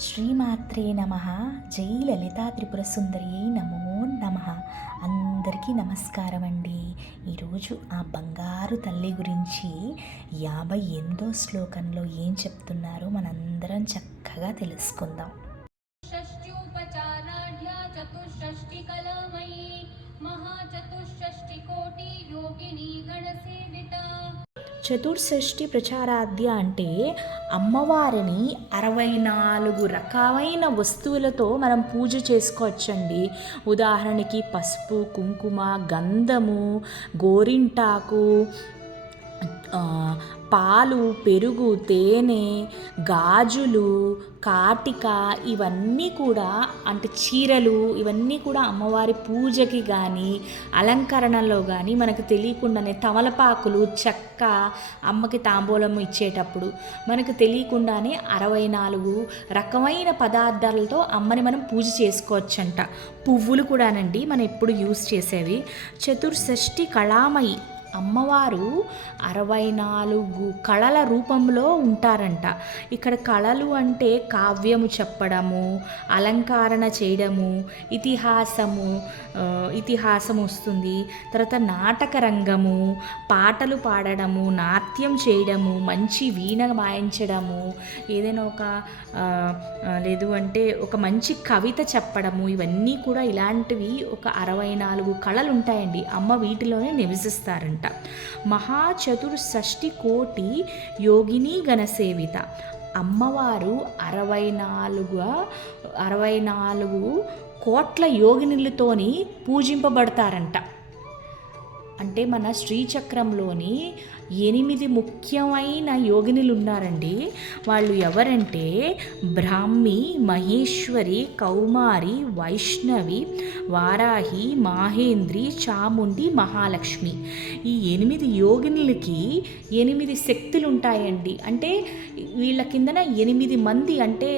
శ్రీమాత్రే నమ. జై లలితా త్రిపుర సుందరి నమో నమ. అందరికీ నమస్కారం అండి ఈరోజు ఆ బంగారు తల్లి గురించి యాభై ఎనిమిదో శ్లోకంలో ఏం చెప్తున్నారో మనందరం చక్కగా తెలుసుకుందాం. కోటి యోగిని గణ సేవిత చతుర్షష్ఠి ప్రచారాధ్య అంటే అమ్మవారిని అరవై నాలుగు రకమైన వస్తువులతో మనం పూజ చేసుకోవచ్చండి. ఉదాహరణకి పసుపు కుంకుమ గంధము గోరింటాకు పాలు పెరుగు తేనె గాజులు కాటిక ఇవన్నీ కూడా అంటే చీరలు ఇవన్నీ కూడా అమ్మవారి పూజకి కానీ అలంకరణలో కానీ మనకు తెలియకుండానే తమలపాకులు చెక్క అమ్మకి తాంబూలం ఇచ్చేటప్పుడు మనకు తెలియకుండానే అరవై నాలుగు రకమైన పదార్థాలతో అమ్మని మనం పూజ చేసుకోవచ్చంట. పువ్వులు కూడానండి మనం ఎప్పుడు యూస్ చేసేవి. చతుర్షష్ఠి కళామయి అమ్మవారు అరవై నాలుగు కళల రూపంలో ఉంటారంట. ఇక్కడ కళలు అంటే కావ్యము చెప్పడము అలంకరణ చేయడము ఇతిహాసము ఇతిహాసం వస్తుంది. తర్వాత నాటక రంగము పాటలు పాడడము నాట్యం చేయడము మంచి వీణ వాయించడము ఏదైనా ఒక లేదు అంటే ఒక మంచి కవిత చెప్పడము ఇవన్నీ కూడా ఇలాంటివి ఒక అరవై నాలుగు కళలు ఉంటాయండి. అమ్మ వీటిలోనే నివసిస్తారంట. మహాచతుర్షష్టి కోటి యోగిని గణసేవిత అమ్మవారు అరవై నాలుగు అరవై నాలుగు కోట్ల యోగినులతోని పూజింపబడతారంట. అంటే మన శ్రీచక్రంలోని ఎనిమిది ముఖ్యమైన యోగినులు ఉన్నారండి వాళ్ళు ఎవరంటే బ్రాహ్మి మహేశ్వరి కౌమారి వైష్ణవి వారాహి మాహేంద్రి చాముండి మహాలక్ష్మి. ఈ ఎనిమిది యోగినులకి ఎనిమిది శక్తులు ఉంటాయండి అంటే వీళ్ళ కిందన ఎనిమిది మంది అంటే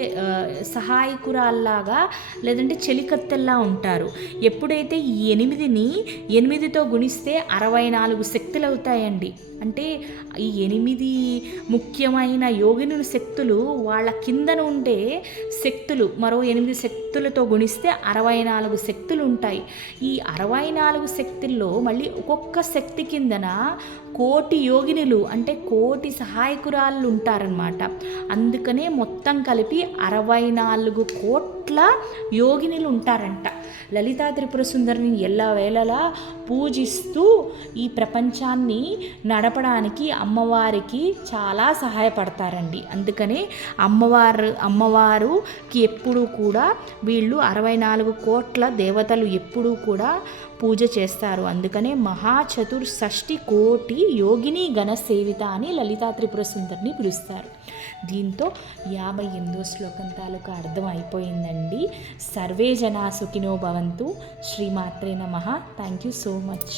సహాయకురాల్లాగా లేదంటే చెలికత్తెల్లా ఉంటారు. ఎప్పుడైతే ఈ ఎనిమిదిని ఎనిమిదితో గుణిస్తే అరవై నాలుగు శక్తులు అవుతాయండి అంటే ఈ ఎనిమిది ముఖ్యమైన యోగిని శక్తులు వాళ్ళ కిందన ఉండే శక్తులు మరో ఎనిమిది శక్తులతో గుణిస్తే అరవై నాలుగు శక్తులు ఉంటాయి ఈ అరవై నాలుగు శక్తుల్లో మళ్ళీ ఒక్కొక్క శక్తి కిందన కోటి యోగినులు అంటే కోటి సహాయకురాళ్ళు ఉంటారనమాట అందుకనే మొత్తం కలిపి అరవై నాలుగు కోట్ల యోగినులు ఉంటారంట లలితా త్రిపుర సుందరిని ఎల్లవేళలా పూజిస్తూ ఈ ప్రపంచాన్ని నడపడానికి అమ్మవారికి చాలా సహాయపడతారండి. అందుకనే అమ్మవారు అమ్మవారుకి ఎప్పుడూ కూడా వీళ్ళు అరవై నాలుగు కోట్ల దేవతలు ఎప్పుడూ కూడా పూజ చేస్తారు. అందుకనే మహాచతుర్షష్ఠి కోటి యోగిని గణ సేవిత అని లలితా త్రిపుర సుందరిని పిలుస్తారు. దీంతో యాభై ఎనిమిదో శ్లోకం తాలూకు అర్థం అయిపోయిందండి. సర్వే జనా సుఖినో భవంతు. శ్రీమాత్రే నమ. Thank you so much